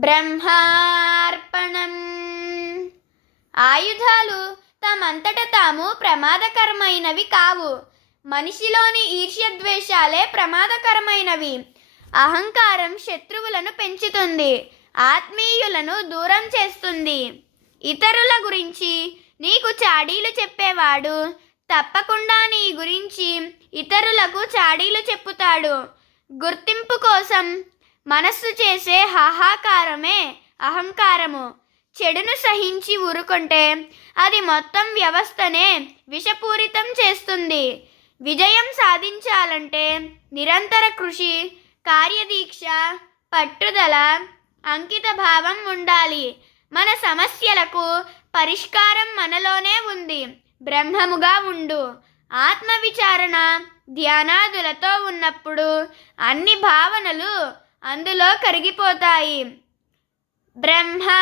బ్రహ్మార్పణం. ఆయుధాలు తమంతట తాము ప్రమాదకరమైనవి కావు. మనిషిలోని ఈర్ష్యద్వేషాలే ప్రమాదకరమైనవి. అహంకారం శత్రువులను పెంచుతుంది, ఆత్మీయులను దూరం చేస్తుంది. ఇతరుల గురించి నీకు చాడీలు చెప్పేవాడు తప్పకుండా నీ గురించి ఇతరులకు చాడీలు చెప్పుతాడు. గుర్తింపు కోసం మనస్సు చేసే హాహాకారమే అహంకారము. చెడును సహించి ఊరుకుంటే అది మొత్తం వ్యవస్థనే విషపూరితం చేస్తుంది. విజయం సాధించాలంటే నిరంతర కృషి, కార్యదీక్ష, పట్టుదల, అంకిత భావం ఉండాలి. మన సమస్యలకు పరిష్కారం మనలోనే ఉంది. బ్రహ్మముగా ఉండు. ఆత్మవిచారణ, ధ్యానాదులతో ఉన్నప్పుడు అన్ని భావనలు అందులో కరిగిపోతాయి. బ్రహ్మా